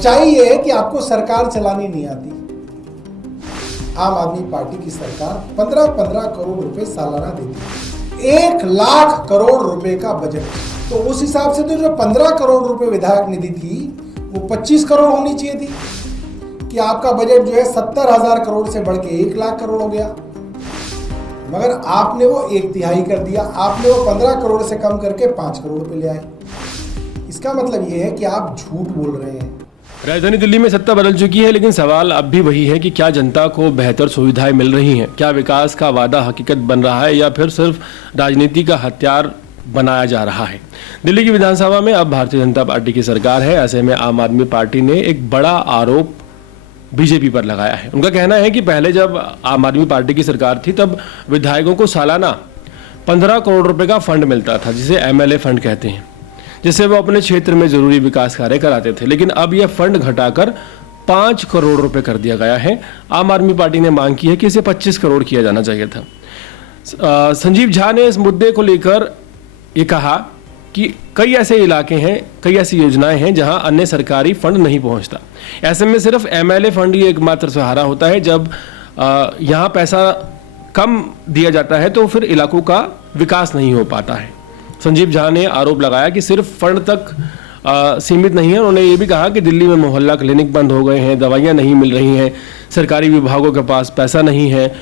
सच्चाई ये है कि आपको सरकार चलानी नहीं आती। आम आदमी पार्टी की सरकार 15-15 करोड़ रुपए सालाना देती है, 1 लाख करोड़ रुपए का बजट। तो उस हिसाब से तो जो 15 करोड़ रुपए विधायक निधि थी वो 25 करोड़ होनी चाहिए थी, कि आपका बजट जो है 70,000 करोड़ से बढ़ के 1 लाख करोड़ हो गया। मगर आपने वो 1/3 कर दिया, आपने वो 15 करोड़ से कम करके 5 करोड़ पे ले आए। इसका मतलब ये है कि आप झूठ बोल रहे हैं। राजधानी दिल्ली में सत्ता बदल चुकी है, लेकिन सवाल अब भी वही है कि क्या जनता को बेहतर सुविधाएं मिल रही हैं? क्या विकास का वादा हकीकत बन रहा है या फिर सिर्फ राजनीति का हथियार बनाया जा रहा है? दिल्ली की विधानसभा में अब भारतीय जनता पार्टी की सरकार है। ऐसे में आम आदमी पार्टी ने एक बड़ा आरोप बीजेपी पर लगाया है। उनका कहना है कि पहले जब आम आदमी पार्टी की सरकार थी तब विधायकों को सालाना 15 करोड़ रुपए का फंड मिलता था, जिसे एमएलए फंड कहते हैं, जिससे वो अपने क्षेत्र में जरूरी विकास कार्य कराते थे। लेकिन अब यह फंड घटाकर 5 करोड़ रुपए कर दिया गया है। आम आदमी पार्टी ने मांग की है कि इसे 25 करोड़ किया जाना चाहिए था। संजीव झा ने इस मुद्दे को लेकर ये कहा कि कई ऐसे इलाके हैं, कई ऐसी योजनाएं हैं जहां अन्य सरकारी फंड नहीं पहुंचता। ऐसे में सिर्फ एमएलए फंड ही एकमात्र सहारा होता है। जब यहां पैसा कम दिया जाता है तो फिर इलाकों का विकास नहीं हो पाता है। संजीव झा ने आरोप लगाया कि सिर्फ फंड तक सीमित नहीं है। उन्होंने ये भी कहा कि दिल्ली में मोहल्ला क्लिनिक बंद हो गए हैं, दवाइयाँ नहीं मिल रही हैं, सरकारी विभागों के पास पैसा नहीं है,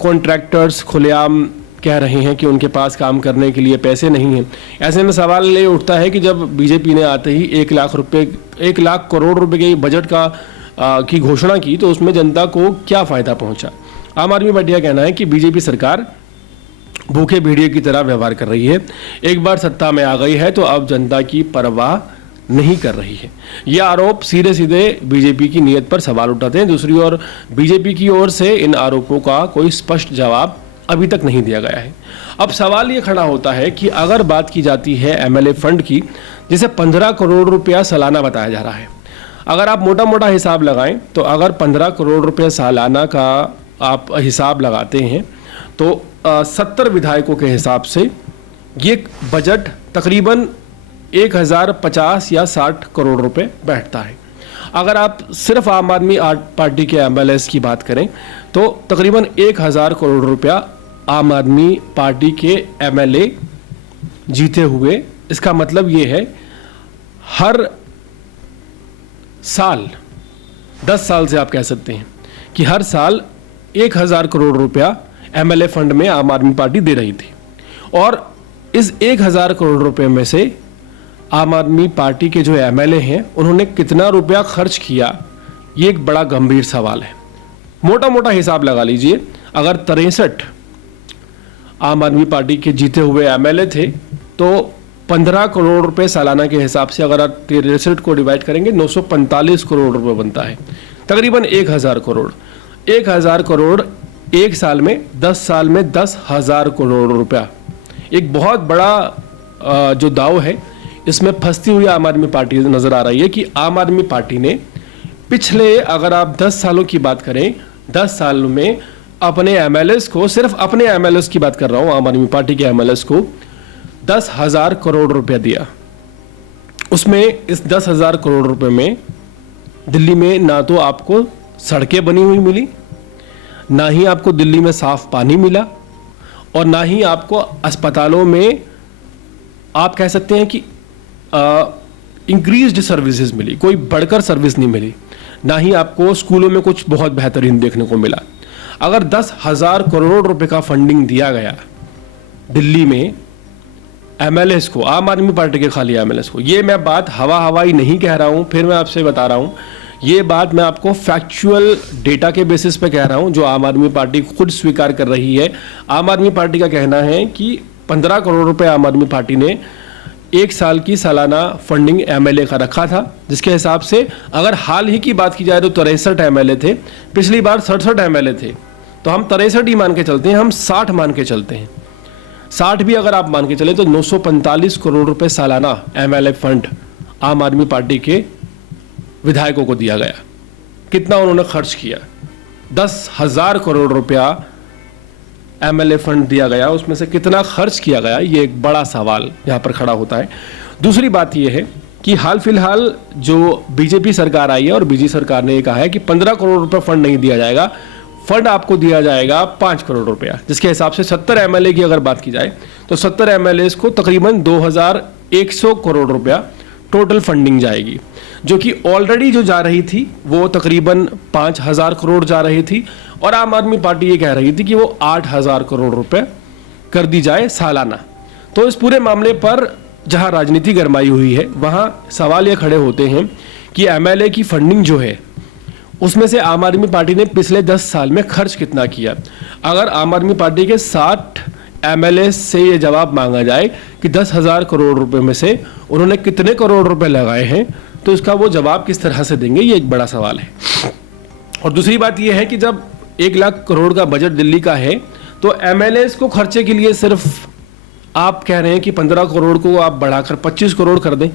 कॉन्ट्रैक्टर्स खुलेआम कह रहे हैं कि उनके पास काम करने के लिए पैसे नहीं हैं। ऐसे में सवाल ये उठता है कि जब बीजेपी ने आते ही 1 लाख करोड़ रुपए के बजट की घोषणा की तो उसमें जनता को क्या फ़ायदा पहुंचा? आम आदमी पार्टी का कहना है कि बीजेपी सरकार भूखे भेड़िए की तरह व्यवहार कर रही है। एक बार सत्ता में आ गई है तो अब जनता की परवाह नहीं कर रही है। यह आरोप सीधे सीधे बीजेपी की नीयत पर सवाल उठाते हैं। दूसरी ओर बीजेपी की ओर से इन आरोपों का कोई स्पष्ट जवाब अभी तक नहीं दिया गया है। अब सवाल ये खड़ा होता है कि अगर बात की जाती है एमएलए फंड की, जिसे 15 करोड़ रुपया सालाना बताया जा रहा है, अगर आप मोटा मोटा हिसाब लगाएं तो अगर 15 करोड़ रुपया सालाना का आप हिसाब लगाते हैं तो 70 विधायकों के हिसाब से ये बजट तकरीबन 1050 या 60 करोड़ रुपए बैठता है। अगर आप सिर्फ आम आदमी पार्टी के एमएलएस की बात करें तो तकरीबन 1000 करोड़ रुपया आम आदमी पार्टी के एमएलए जीते हुए। इसका मतलब ये है हर साल 10 साल से आप कह सकते हैं कि हर साल 1000 करोड़ रुपया एमएलए फंड में आम आदमी पार्टी दे रही थी। और इस 1000 करोड़ रुपए में से आम आदमी पार्टी के जो एमएलए हैं उन्होंने कितना रुपया खर्च किया, ये एक बड़ा गंभीर सवाल है। मोटा मोटा हिसाब लगा लीजिए, अगर 63 आम आदमी पार्टी के जीते हुए एमएलए थे तो 15 करोड़ रुपए सालाना के हिसाब से अगर आप 63 को डिवाइड करेंगे 945 करोड़ रुपए बनता है, तकरीबन 1000 करोड़। 1000 करोड़ एक साल में, 10 साल में 10,000 करोड़ रुपया। एक बहुत बड़ा जो दाव है, इसमें फंसती हुई आम आदमी पार्टी नजर आ रही है कि आम आदमी पार्टी ने पिछले, अगर आप 10 सालों की बात करें, 10 साल में अपने एमएलएस को, सिर्फ अपने एमएलएस की बात कर रहा हूं, आम आदमी पार्टी के एमएलएस को 10,000 करोड़ रुपया दिया। उसमें इस 10,000 करोड़ रुपए में दिल्ली में ना तो आपको सड़कें बनी हुई मिली, ना ही आपको दिल्ली में साफ पानी मिला, और ना ही आपको अस्पतालों में आप कह सकते हैं कि इंक्रीज्ड सर्विसेज मिली, कोई बढ़कर सर्विस नहीं मिली, ना ही आपको स्कूलों में कुछ बहुत बेहतरीन देखने को मिला। अगर 10,000 करोड़ रुपए का फंडिंग दिया गया दिल्ली में एमएलएस को, आम आदमी पार्टी के खाली एमएलएस को, ये मैं बात हवाई नहीं कह रहा हूं, फिर मैं आपसे बता रहा हूं, ये बात मैं आपको फैक्चुअल डेटा के बेसिस पे कह रहा हूं, जो आम आदमी पार्टी खुद स्वीकार कर रही है। आम आदमी पार्टी का कहना है कि 15 करोड़ रुपए आम आदमी पार्टी ने एक साल की सालाना फंडिंग एमएलए का रखा था, जिसके हिसाब से अगर हाल ही की बात की जाए तो 63 एमएलए थे, पिछली बार 67 एमएलए थे, तो हम 63 ही मान के चलते हैं, हम 60 मान के चलते हैं। 60 भी अगर आप मान के चले तो 945 करोड़ रुपए सालाना एमएलए फंड आम आदमी पार्टी के विधायकों को दिया गया। कितना उन्होंने खर्च किया? 10,000 करोड़ रुपया एमएलए फंड दिया गया, उसमें से कितना खर्च किया गया, ये एक बड़ा सवाल यहाँ पर खड़ा होता है। दूसरी बात ये है कि हाल फिलहाल जो बीजेपी सरकार आई है और बीजेपी सरकार ने ये कहा है कि 15 करोड़ रुपए फंड नहीं दिया जाएगा, फंड आपको दिया जाएगा 5 करोड़ रुपया, जिसके हिसाब से 70 एमएलए की अगर बात की जाए तो 70 एमएलए को तकरीबन 2100 करोड़ रुपया टोटल फंडिंग जाएगी, जो कि ऑलरेडी जो जा रही थी वो तकरीबन 5000 करोड़ जा रही थी और आम आदमी पार्टी ये कह रही थी कि वो 8000 करोड़ रुपए कर दी जाए सालाना। तो इस पूरे मामले पर जहां राजनीति गरमाई हुई है वहां सवाल ये खड़े होते हैं कि एमएलए की फंडिंग जो है उसमें से आम आदमी पार्टी ने पिछले 10 साल में खर्च कितना किया। अगर आम आदमी पार्टी के 60 एमएलए से ये जवाब मांगा जाए कि 10,000 करोड़ रुपए में से उन्होंने कितने करोड़ रुपए लगाए हैं, तो इसका वो जवाब किस तरह से देंगे, ये एक बड़ा सवाल है। और दूसरी बात ये है कि जब 1 लाख करोड़ का बजट दिल्ली का है तो एमएलए को खर्चे के लिए सिर्फ आप कह रहे हैं कि 15 करोड़ को आप बढ़ाकर 25 करोड़ कर दें,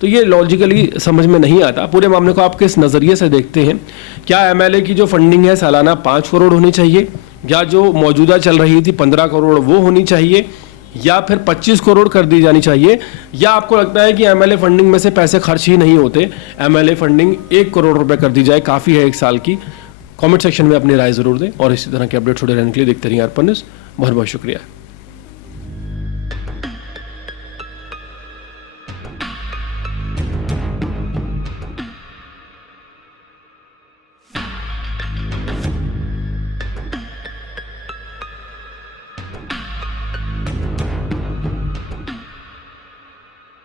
तो ये लॉजिकली समझ में नहीं आता। पूरे मामले को आप किस नज़रिए से देखते हैं? क्या एमएलए की जो फंडिंग है सालाना 5 करोड़ होनी चाहिए, या जो मौजूदा चल रही थी 15 करोड़ वो होनी चाहिए, या फिर 25 करोड़ कर दी जानी चाहिए, या आपको लगता है कि एमएलए फंडिंग में से पैसे खर्च ही नहीं होते, एमएलए फंडिंग 1 करोड़ रुपए कर दी जाए, काफ़ी है 1 साल की? कमेंट सेक्शन में अपनी राय ज़रूर दें और इसी तरह के अपडेट छोड़े रहने के लिए देखते रहिए अर्पण न्यूज़। बहुत बहुत शुक्रिया।